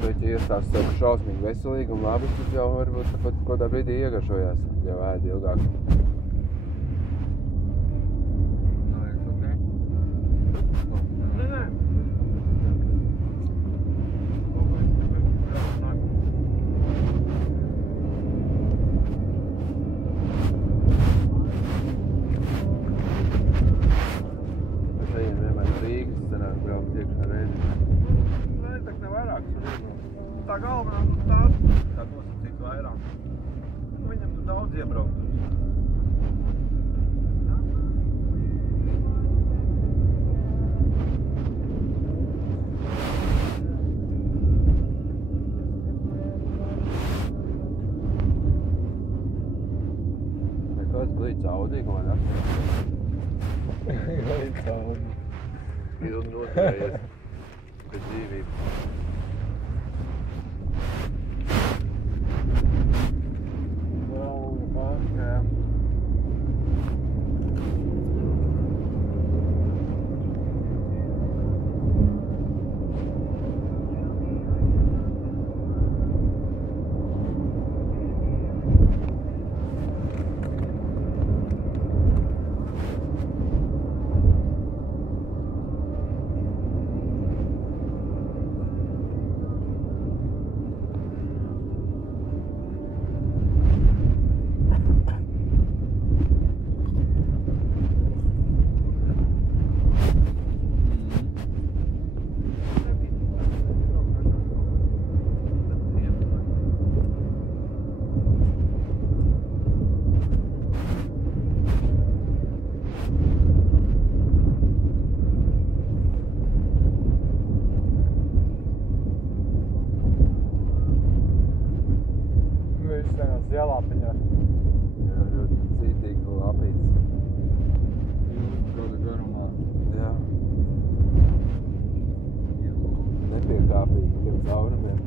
Bet, ja iestās sev šausmīgi veselīgi un labi, tad jau varbūt pat kādā brīdī iegaršojās, jau ēd ilgāk. Nav viens ok? Nē. Bet ejam vienmēr Rīgas, sanāk braukt iekšā reizi. Nē, tak ne vairāk. Tā galvenā tur tās, tā nosacīt vairāk. Viņam tur daudz iebraukt. Tas līdz Audi kaut kādā. Līdz Audi. Ilgi noturējies pēc dzīvības. Jālāpiņās. Jā, ļoti cītīgi lapīts. Gada garumā. Jā. Nepiekāpīgi tiem caurumiem.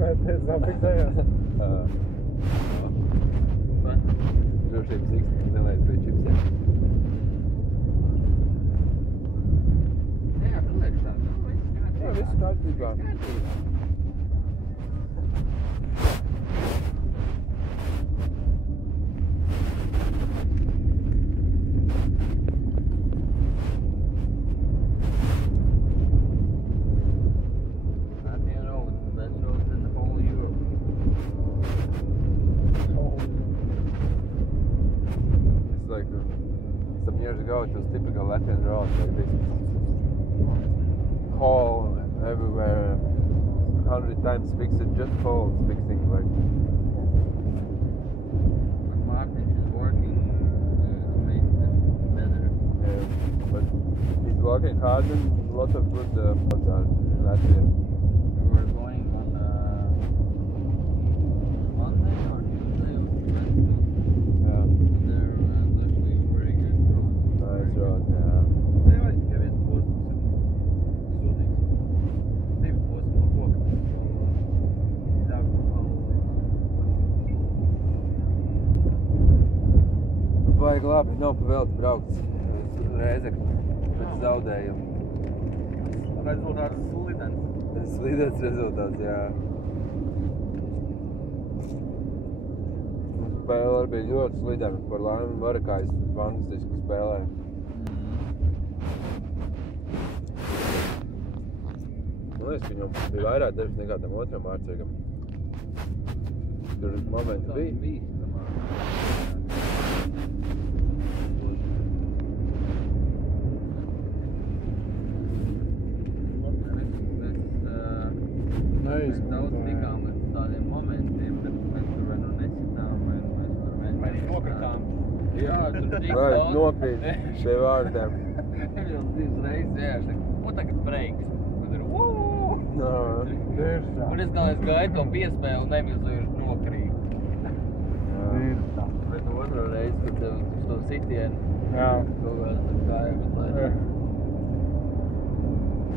Nē, pēc zafiksējās. Drošības iksti nelaid pie čipsiem. Jā, priekšā. Jā, viss kārtībā. Years ago, it was typical Latvian road, like this hole everywhere, 100 times fixed, just holes fixing, like. Martin is working to make it better. Yeah, but he's working hard and lots of good roads are in Latvia. We were going on Monday or Tuesday or Wednesday. Yeah, There was actually very good road. nice road, yeah. Nevajag tikai viens posms ir sūdīgs. Divi posmi no koka. Ļauj Vajag labi, nav pa velti braukts Rēzekni pēc zaudējumu. rezultāts slidens. Slidens rezultāts, jā. Spēle arī bija ļoti slidena, par laimi Varakājs fantastiski spēlēja. Man liekas, ka viņam bija vairāk darbs nekā tam otram ārcīgam. Tur momenti bija. Daudz tikām līdz tādiem momentiem, bet mēs tur vai nu nesitām, vai nu mēs tur Vai nokritām. Jā, tur tik Vai daudz. nokrīt pie vārdiem. Viņam divas reizes jāšaka, ko tagad breiks? Un tur uuuu! No. Tiešām. Un es galvenais gāju to piespēli un nemilzu ir nokrīt. Tiešām. Bet otro reizi, kad tev uz to sitienu Jā. kaut kāds ar kājām atlēd.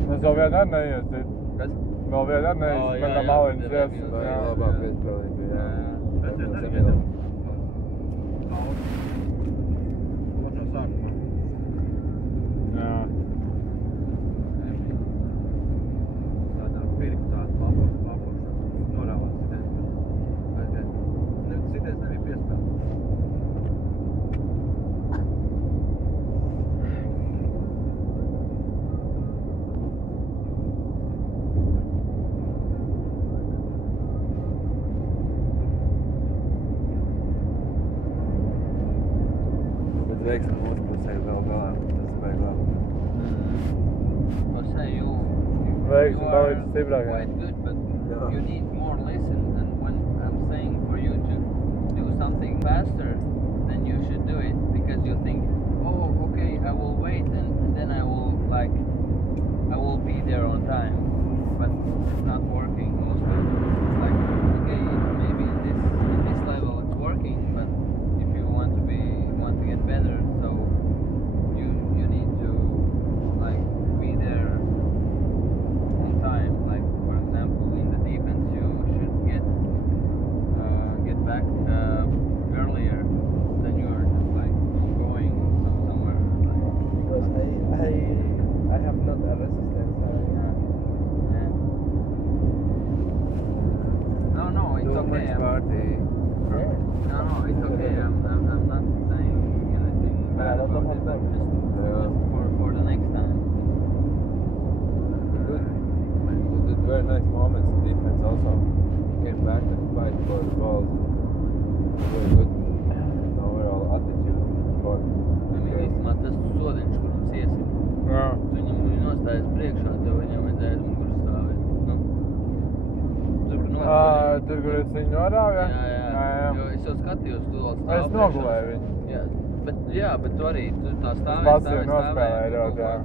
Mēs vēl vienā neiesīt. Kas? Vēl vienā neiesīt. Man tā maliņas jā, iesīt. Vai labāk piespēlīgi bija, jā. Bet Mums arī Emīlam. Otrā sākumā. Jā. Tādā pirktā paplašana. Norāvāt sitiens. Sitiens nebija piespēlēts. Bet veiksmi mūsu pusē vēl galā. Tas vajag labi. I say you Veiksmi are palicis stiprākā. quite good, but Yeah. you need more listen. And when I'm saying for you to do something faster, then you should do it because you think, oh, okay, I will wait and then I will be there on time. But it's not working most of it. It's like, okay, maybe in party. Yeah. No, it's okay. I'm not saying anything bad about it, but just for the next time. Good. You did very nice moments in defense also. Came back and fight for the balls. Very good overall attitude. Īstenībā tas sodiņš, kur mums iesit. Jā. Viņam nostājas priekšā, tev viņam vajadzēja muguru stāvēt. Nu, tur, kur nodrāja. Tur, kur es viņu norāvu, Jā. Jo es jau skatījos, tu vēl stāvi Es nogulēju viņu. Bet tu arī tur tā Pats stāvēji, jau nospēlēju ļoti, jā.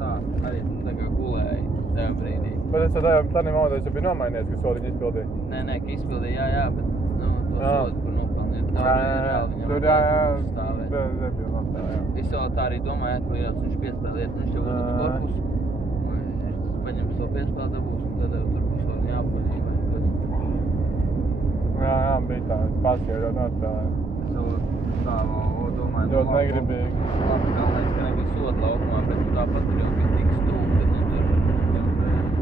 Tā, arī tu tā kā gulēji tajā brīdī. Bet es tādā momentā jau biju nomainies, ka sodiņu izpildīju. Nē, ka izpildīja, jā, bet to sodu, kur nopelniet. Tur stāvēt. Nebija nospēlēju. Es jau tā arī domāju, atklījās, viņš piespēlēt, viņš jau uzliks korpusu. Viņš paņems savu piespēlu dabūs, un tad tur būs vēl jāpaļī. Jā, bija tā. Es pats jau ļoti nospēlēju. Es jau tā domāju. Ļoti negribīgi. Labi, galvenais, ka nebija soda laukumā, bet tāpat tur jau bija tik stūpi, nu tur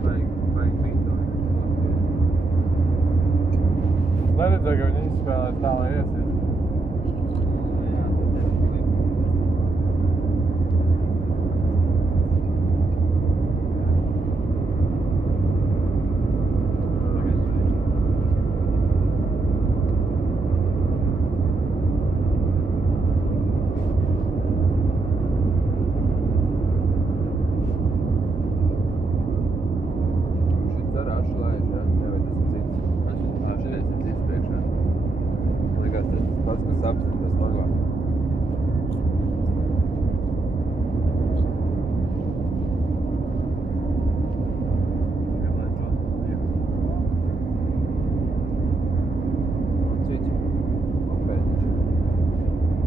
vajag bija to. Neredzēju, ka viņi izspēlēs tā, lai iesiet. Jā, tad ir slikti. Šis ar ašu laiž, jā? Jā, vai tas ir cits? Šis ir cits priekšā. Liekas, tas pats, kas apstāv, tas smagāk. Un cits. Opētiņš.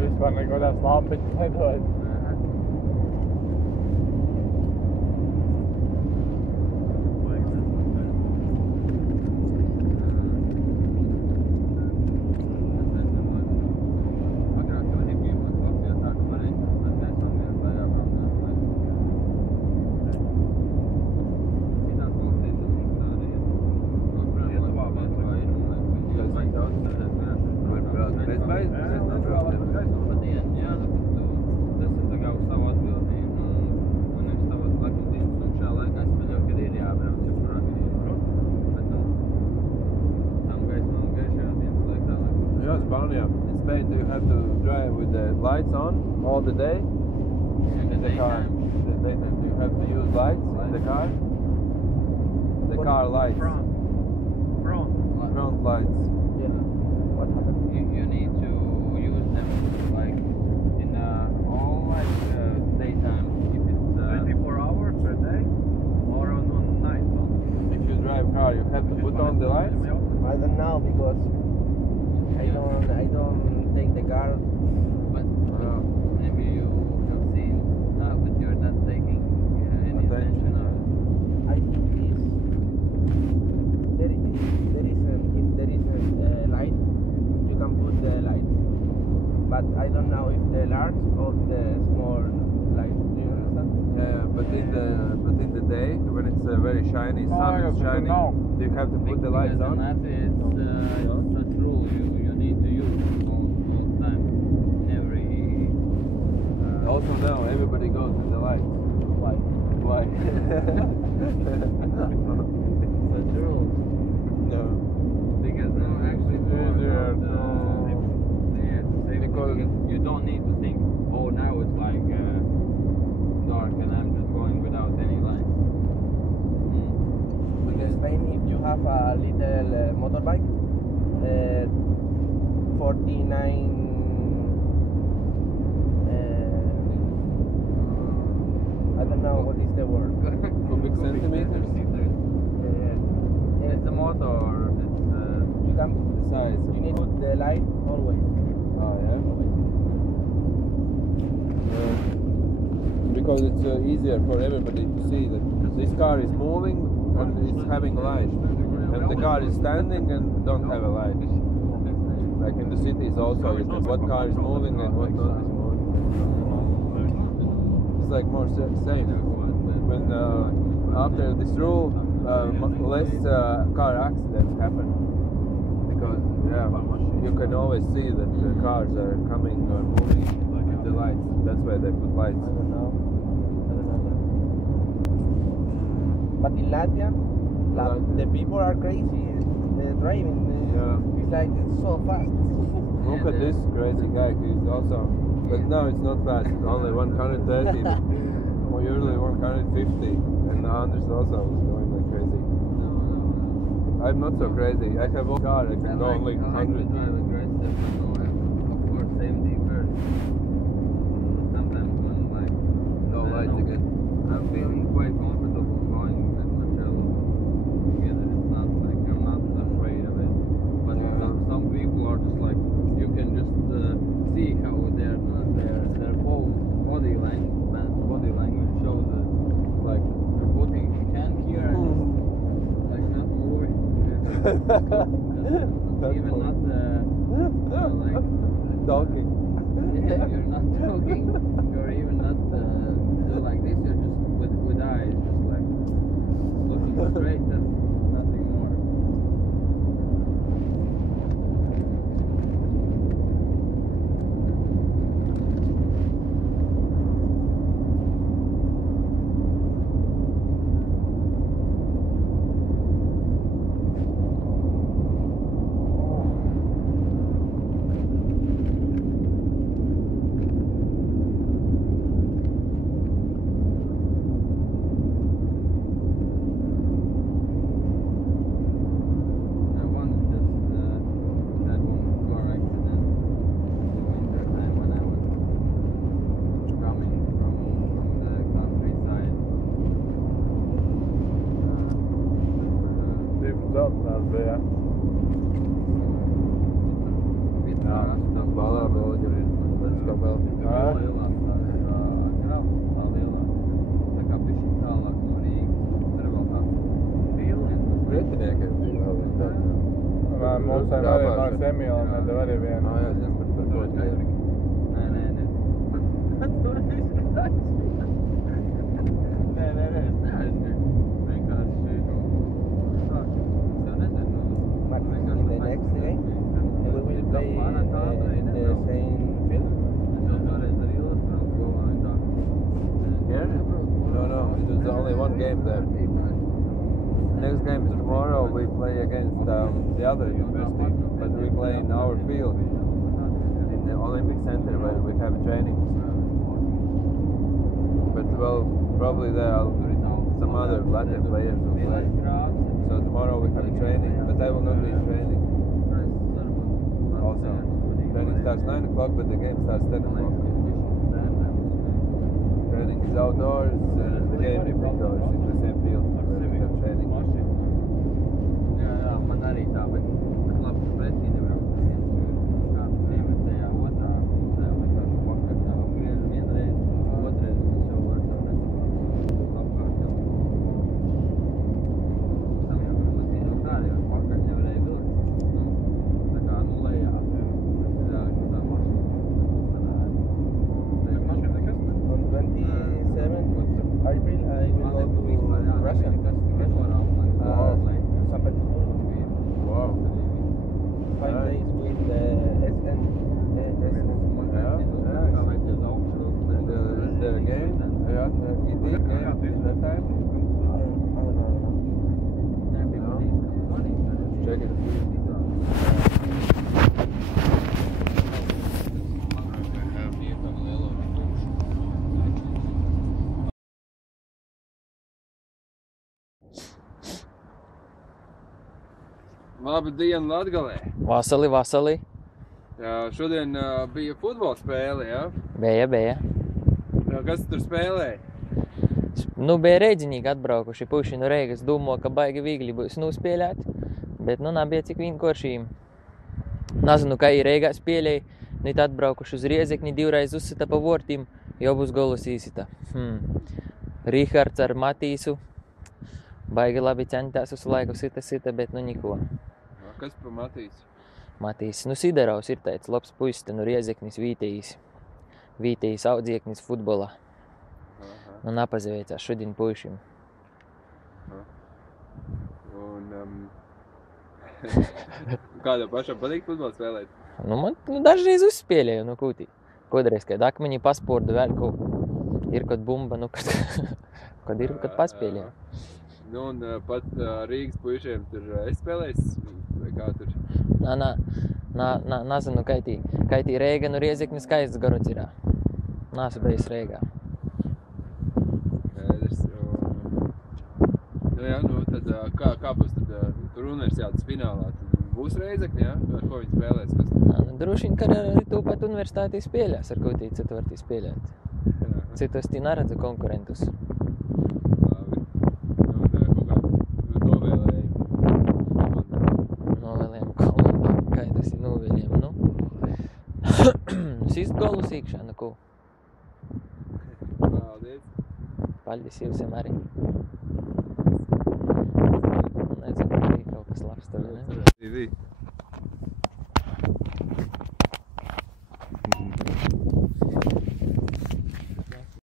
Vispār neko tās lampiņas nedod. In Spain, do you have to drive with the lights on all the day? In the car. In the daytime, do you have to use lights in the car? The car lights. Front lights. Yeah. What happened? You need to use them like in all daytime if it's 24 hours per day or on night? If you drive car, you have to put on the lights? I don't know because I don't take the car. but maybe you have seen but you're not taking any attention or I think there is a light, you can put the light. But I don't know if the large or the small light. Do you understand? Yeah, but in the day, when it's very shiny, sun is shiny, you have to put the lights because on? it's such rule you need to use all the time in every Also now, everybody goes with the lights. Why? Why? such rule No. because no actually it's more easier about safety Because- you don't need to think now it's like dark and I'm just going without any lights. In Spain, if you have a little motorbike, 49 I don't know what is the word. Cubic centimeters? It's a motor or it's You can The size. you need to put the light always. Oh, yeah? Because it's easier for everybody to see that this car is moving and it's having light. And the car is standing and don't have a light. Like in the cities also, you can, what car is moving and what not is moving. It's like more safe. When after this rule, less car accidents happen. Because you can always see that the cars are coming or moving with the lights. That's why they put lights. I don't know. But in Latvia, the people are crazy driving. It's like it's so fast. Look at this crazy guy. He's also, but no, it's not fast. It's only 130, or usually 150. And Anders also was going like crazy. I'm not so crazy. I have a car. I can go only 100. Of course, 70 first. Sometimes when like No lights again. I'm feeling quite comfortable going with Marcello together. It's not like I'm not afraid of it. But some people are just like you can just see how their whole body language shows it. Like you're putting your hand here and just, like not moving. Even not like Talking. you're not talking. You're even not do like this. You're just with eyes, just like looking straight and nothing more. I once just had one car accident in the winter time when I was coming from the countryside. Tās bija. Tas balā bija arī. Kā vēl? Pretiniekiem bija vēl tāda. Mums arī nāks Emīla, mēs tev arī vienu. Jā, es zinu par ko tā ir. Nē. Es neaizmirstu. Vienkārši, es nezinu. In the next day, we will play in the same field. Here? No, it was only one game there. Next game is tomorrow. We play against the other university, but we play in our field in the Olympic Center where we have training. But well, probably there are some other Latvian players who play. So tomorrow we have training, but I will not be in training. Also, training starts 9 o'clock, but the game starts 10 o'clock. Training is outdoors, and the game is indoors in the same field where we have training. Jā, man arī tā, bet labi, pretī nebrauc viens kā ziemetajā otrā pusē, vienkārši vakar tā griežu vienreiz, otrais un jau var tā nesaprāt apkārt jau. Tam jau var būt no tā, jo vakar nevarēja vilkt. Tā kā lejā, tā mašīna On 27 April, I will go to Russia. St. Petersburg. Wow. 5 days with the SN. And is there a game? Yeah, ET game that time? Check it. Labu dienu Latgalē. Vasali. Jā, šodien bija futbola spēle, jā? Bija. Jā, kas tur spēlēja? Nu, bija reidzinīgi atbraukuši puši no Reigas. Domāju, ka baigi viegli būs nospēlēt, bet nu nebija cik vienkārši. Nezinu, kā ir Reigā spēlēja, nu tad atbraukuši uz Riezekni, 2 reiz uzsita pa vortim, jau būs golus īsita. Rihards ar Matīsu. Baigi labi centās uz laiku sita, bet nu niko. Kas pa Matīsu? Matīs, nu Siderovs ir teicis, labs puisis, te nu Riezeknis Vītījis audzieknis futbolā. Nu napazaveicās šodien puišim. Un kādā pašam patīk futbolu spēlēt? Nu man dažreiz uzspēlēju, nu kūtī. Kodreiz, kad akmeņi paspordu vēl kaut ir kaut bumba, nu kad ir, kad paspēlēju. Nu un pat Rīgas puišiem tur es spēlējis, vai kā tur? Nazinu, kaitī Reiga, nu Riezeknis skaists garots irā. Nāsu bejis Reigā. Skaidrs. Nu jā, nu tad kā būs tad tur universitātes finālā? Tad būs Reizekni, jā? Ar ko viņi spēlēs? Nu, droši vien, ka arī tūpat universitātī spēlēs, ar ko tī citu var tī spēlēt. Citos tī neredzu konkurentus. Labi. Nu, kaut kā Novēlējam komandām, kā tas ir novēlējam, nu. Sist golus iekšā, nu ko? Paldies. Paldies jums arī. Nezinu, ka bija kaut kas labs tur, ne?